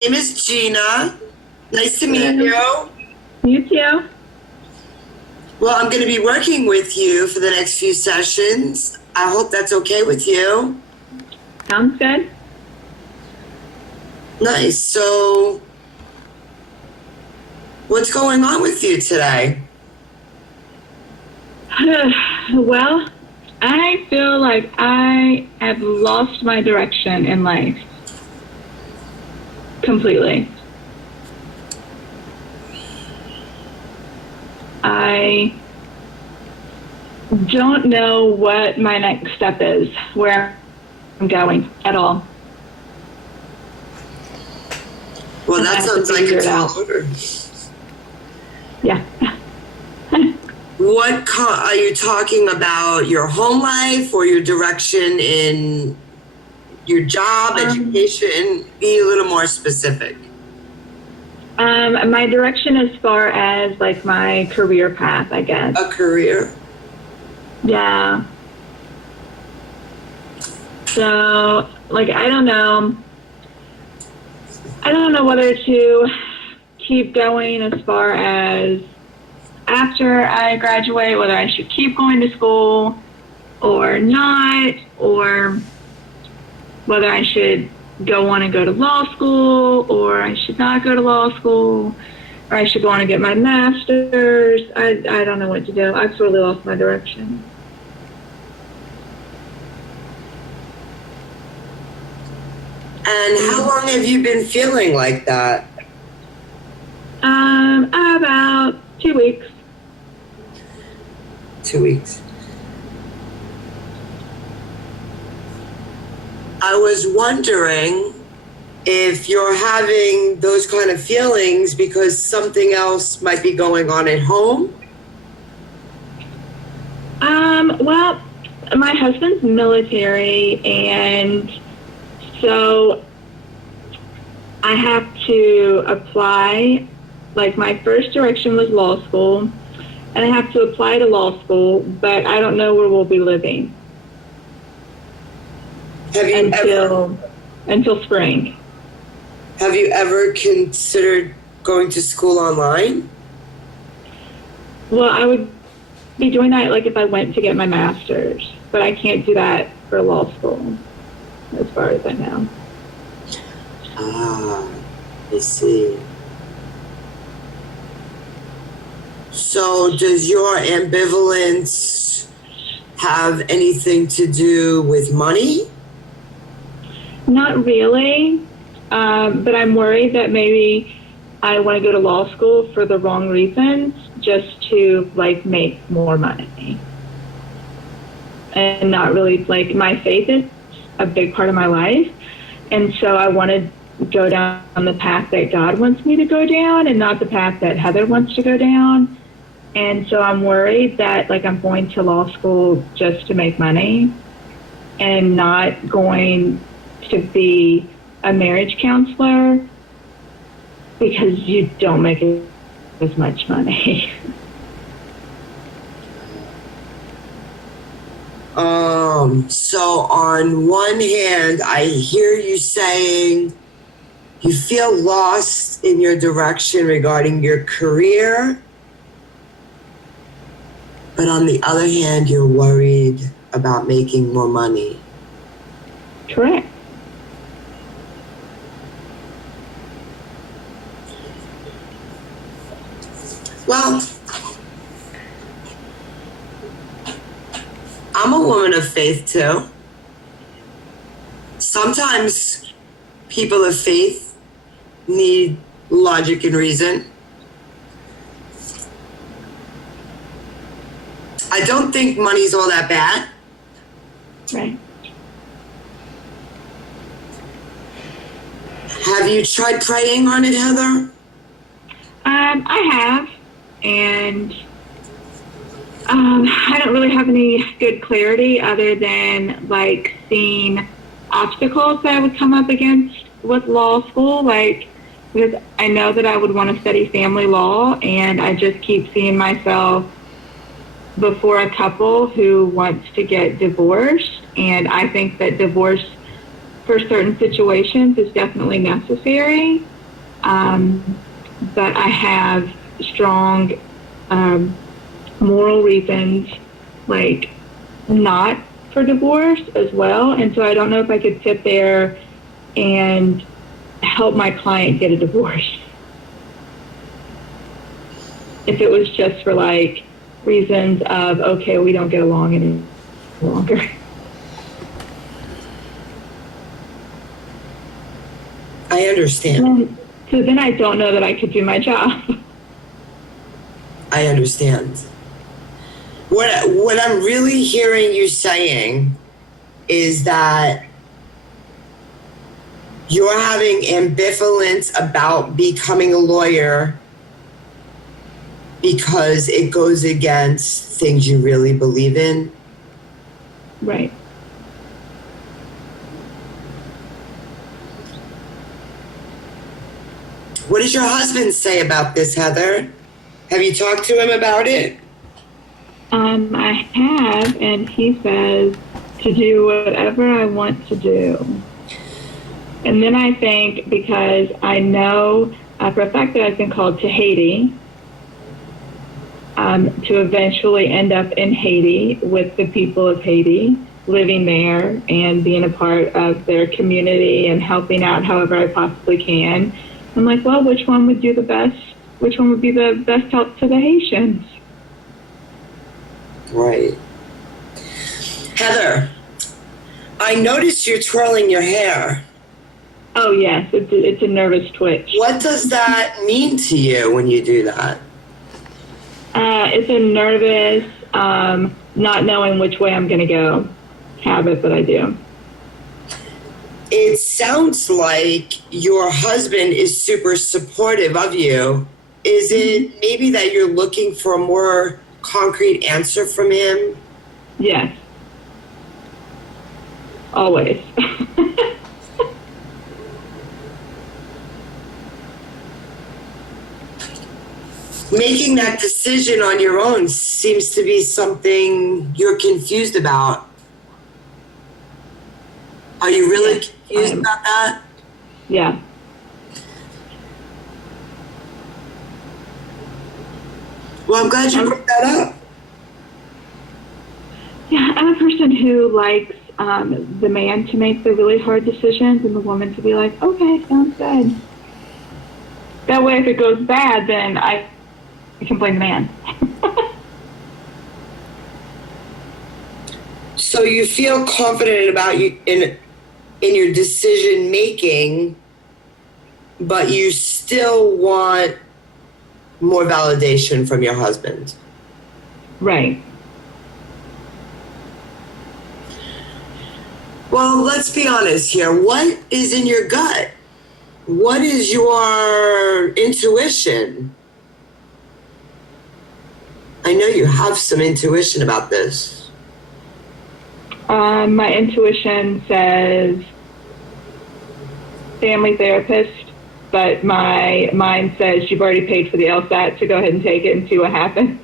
Name is Gina. Nice to meet you. You too. Well, I'm going to be working with you for the next few sessions. I hope that's okay with you. Sounds good. Nice. So, what's going on with you today? Well, I feel like I have lost my direction in life completely. I don't know what my next step is, where I'm going at all. Well, that sounds like it's hard. Yeah. What are you talking about? Your home life or your direction in your job, education? Be a little more specific. My direction as far as like my career path, I guess. A career? Yeah. So, like, I don't know whether to keep going as far as after I graduate, whether I should keep going to school or not, or whether I should go on and go to law school, or I should not go to law school, or I should go on and get my master's. I don't know what to do. I've totally lost my direction. And how long have you been feeling like that? About 2 weeks. 2 weeks. I was wondering if you're having those kind of feelings because something else might be going on at home. Well, my husband's military, and so I have to apply. Like, my first direction was law school, and I have to apply to law school, but I don't know where we'll be living until spring. Have you ever considered going to school online? Well, I would be doing that like if I went to get my master's, but I can't do that for law school, as far as I know. Ah, I see. So does your ambivalence have anything to do with money? Not really, but I'm worried that maybe I want to go to law school for the wrong reasons, just to like make more money. And not really, like, my faith is a big part of my life, and so I want to go down the path that God wants me to go down and not the path that Heather wants to go down. And so I'm worried that, like, I'm going to law school just to make money and not going to be a marriage counselor, because you don't make as much money. So on one hand, I hear you saying you feel lost in your direction regarding your career, but on the other hand, you're worried about making more money. Correct. Well, I'm a woman of faith too. Sometimes people of faith need logic and reason. I don't think money's all that bad. Right. Have you tried praying on it, Heather? I have, and I don't really have any good clarity other than, like, seeing obstacles that I would come up against with law school, like, because I know that I would want to study family law, and I just keep seeing myself before a couple who wants to get divorced, and I think that divorce for certain situations is definitely necessary. But I have strong moral reasons, like not for divorce as well. And so I don't know if I could sit there and help my client get a divorce if it was just for like reasons of, okay, we don't get along any longer. I understand. So then I don't know that I could do my job. I understand. What I'm really hearing you saying is that you're having ambivalence about becoming a lawyer because it goes against things you really believe in. Right. What does your husband say about this, Heather? Have you talked to him about it? I have, and he says to do whatever I want to do. And then I think, because I know for a fact that I've been called to Haiti, to eventually end up in Haiti with the people of Haiti, living there and being a part of their community and helping out however I possibly can. I'm like, well, which one would do the best? Which one would be the best help to the Haitians? Right. Heather, I noticed you're twirling your hair. Oh, yes, it's a nervous twitch. What does that mean to you when you do that? It's a nervous, not knowing which way I'm going to go habit that I do. It sounds like your husband is super supportive of you. Is it maybe that you're looking for a more concrete answer from him? Yes. Always. Making that decision on your own seems to be something you're confused about. Are you really confused about that? Yeah. Well, I'm glad you brought that up. Yeah, I'm a person who likes the man to make the really hard decisions and the woman to be like, okay, sounds good. That way, if it goes bad, then I can blame the man. So you feel confident about you in your decision making, but you still want more validation from your husband. Right. Well, let's be honest here. What is in your gut? What is your intuition? I know you have some intuition about this. My intuition says family therapist, but my mind says you've already paid for the LSAT, so go ahead and take it and see what happens.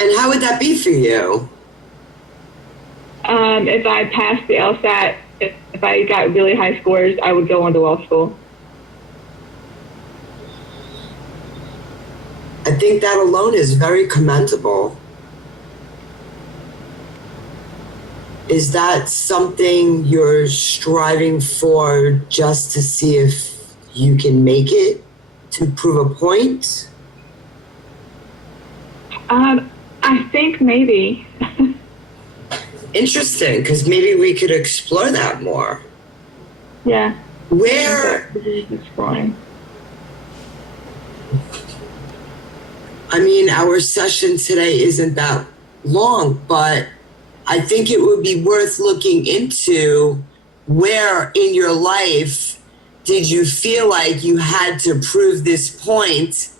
And how would that be for you? If I passed the LSAT, if I got really high scores, I would go on to law school. I think that alone is very commendable. Is that something you're striving for just to see if you can make it, to prove a point? I think maybe. Interesting, because maybe we could explore that more. Yeah. Where? Exploring. I mean, our session today isn't that long, but I think it would be worth looking into where in your life did you feel like you had to prove this point,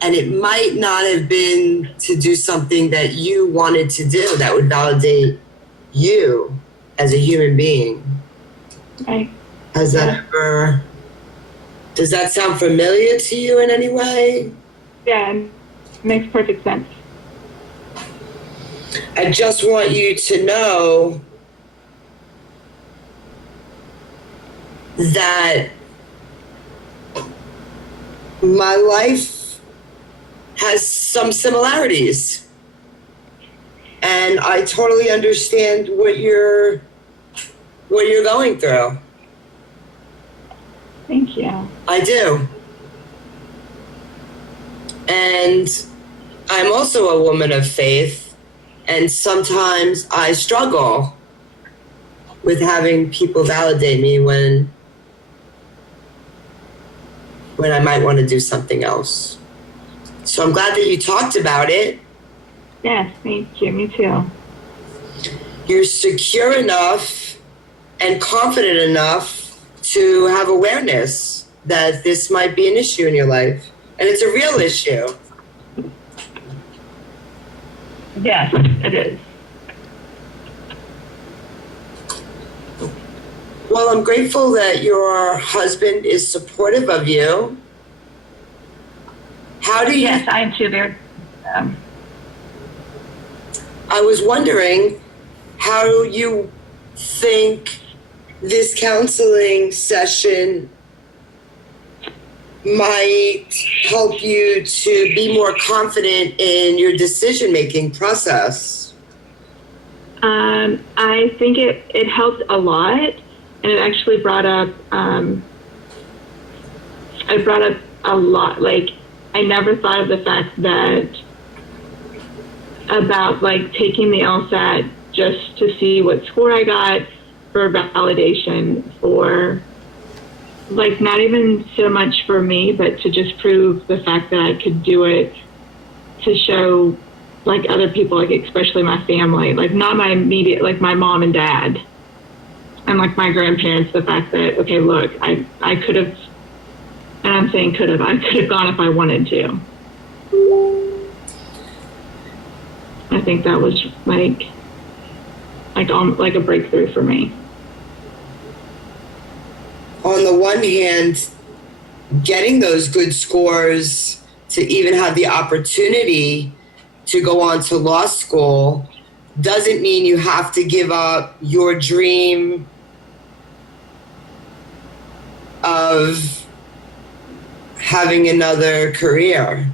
and it might not have been to do something that you wanted to do that would validate you as a human being. Right. Has that ever, does that sound familiar to you in any way? Yeah, it makes perfect sense. I just want you to know that my life has some similarities. And I totally understand what you're going through. Thank you. I do. And I'm also a woman of faith, and sometimes I struggle with having people validate me when I might want to do something else. So I'm glad that you talked about it. Yes, thank you. Me too. You're secure enough and confident enough to have awareness that this might be an issue in your life. And it's a real issue. Yes, it is. Well, I'm grateful that your husband is supportive of you. How do you... Yes, I am too. Very. I was wondering how you think this counseling session might help you to be more confident in your decision-making process. I think it helped a lot, and it actually brought up. I brought up a lot. Like, I never thought of the fact that about like taking the LSAT just to see what score I got for validation, for like not even so much for me, but to just prove the fact that I could do it, to show like other people, like especially my family, like not my immediate, like my mom and dad and like my grandparents, the fact that, okay, look, I could have, and I'm saying could have, I could have gone if I wanted to. I think that was like a breakthrough for me. On the one hand, getting those good scores to even have the opportunity to go on to law school doesn't mean you have to give up your dream of having another career.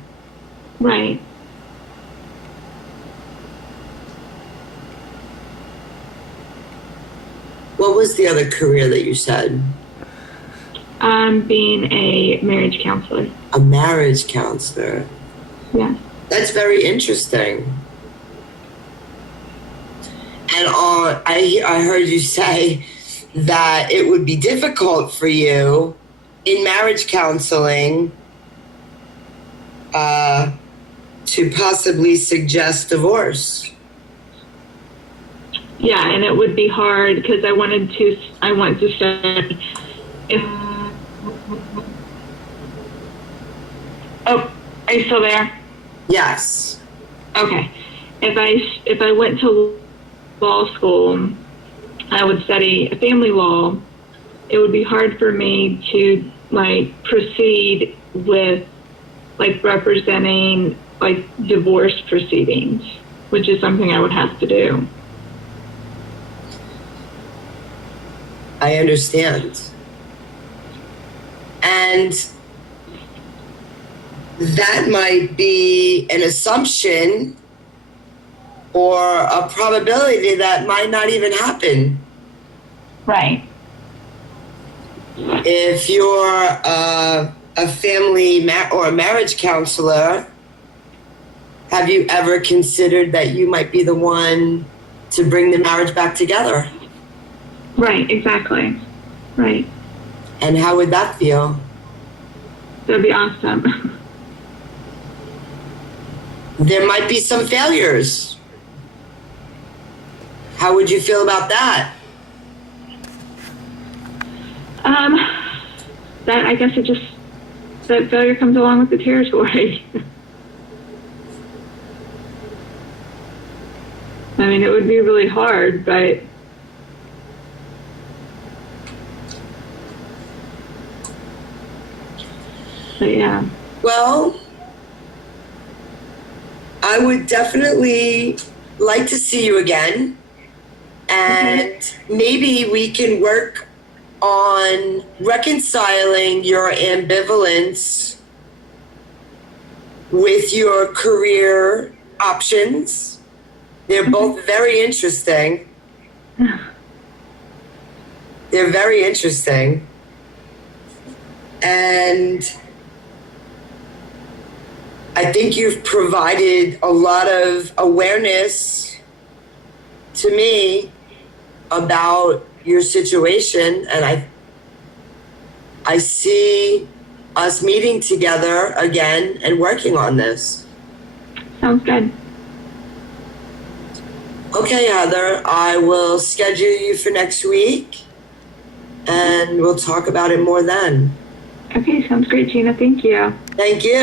Right. What was the other career that you said? Being a marriage counselor. A marriage counselor. Yeah. That's very interesting. And I heard you say that it would be difficult for you in marriage counseling to possibly suggest divorce. Yeah, and it would be hard because I want to say, oh, are you still there? Yes. Okay. If I went to law school, I would study family law. It would be hard for me to like proceed with like representing like divorce proceedings, which is something I would have to do. I understand. And that might be an assumption or a probability that might not even happen. Right. If you're a family or a marriage counselor, have you ever considered that you might be the one to bring the marriage back together? Right, exactly. Right. And how would that feel? That'd be awesome. There might be some failures. How would you feel about that? That I guess that failure comes along with the territory. I mean, it would be really hard, but yeah. Well, I would definitely like to see you again. And maybe we can work on reconciling your ambivalence with your career options. They're both very interesting. They're very interesting. And I think you've provided a lot of awareness to me about your situation, and I see us meeting together again and working on this. Sounds good. Okay, Heather, I will schedule you for next week and we'll talk about it more then. Okay, sounds great, Gina. Thank you. Thank you.